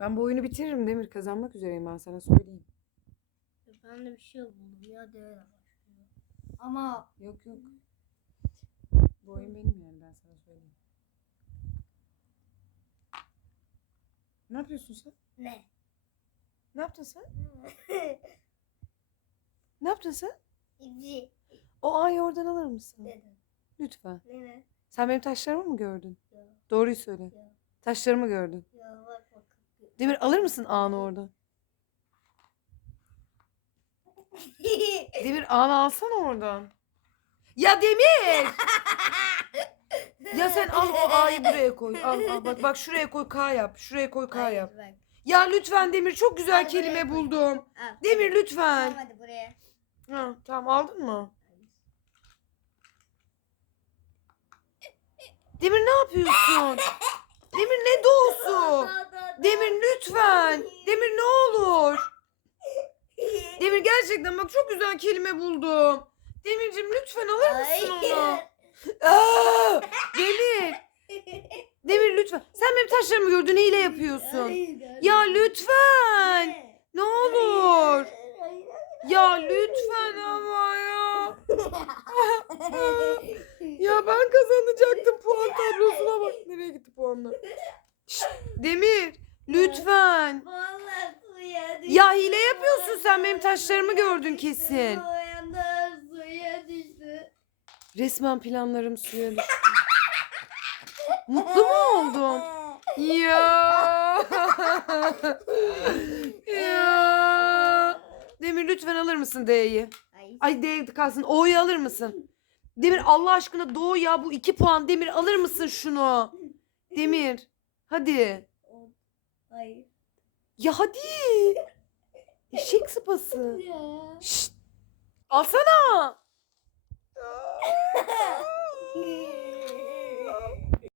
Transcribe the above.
Ben bu oyunu bitiririm Demir. Kazanmak üzereyim ben sana söyleyeyim. Ben de bir şey buldum ya başlıyor. Ama Yok yok. Bu oyun benim yani ben sana söyleyeyim. Ne yapıyorsun sen? ne? Ne yaptın sen? Ne yaptın sen? İzi. O ayı oradan alır mısın? Dedim. Lütfen. Ne ne? Sen benim taşlarımı mı gördün? Doğruyu söyle. Taşlarımı gördün. Demir alır mısın ağını oradan? Demir ağını alsana oradan. Ya Demir! ya sen al o A'yı buraya koy. Al, al bak bak şuraya koy K yap. Şuraya koy K yap. bak. Ya lütfen Demir çok güzel Hadi buraya kelime koy. buldum. Al. Demir Tamam lütfen. hadi buraya. Ha, tamam aldın mı? Demir ne yapıyorsun? gerçekten bak çok güzel kelime buldum. Demircim lütfen alır mısın onu? Aa, Demir. Demir lütfen. Sen benim taşlarımı gördün hile yapıyorsun. Ya lütfen. Ne olur. Ya lütfen ama ya. Ya ben kazanacaktım puan tablosuna bak. Nereye gitti puanlar? Şşt, Demir lütfen. Ya hile yapıyorsun sen benim taşlarımı gördün kesin. Suya suya düştü. Resmen planlarım suya düştü. Mutlu mu oldum? Ya. ya. Demir lütfen alır mısın D'yi? Ay. Ay D kalsın. O'yu alır mısın? Demir Allah aşkına Doğu ya bu iki puan. Demir alır mısın şunu? Demir. Hadi. Ay. Ya hadi. Eşek sıpası. Şşt. Alsana.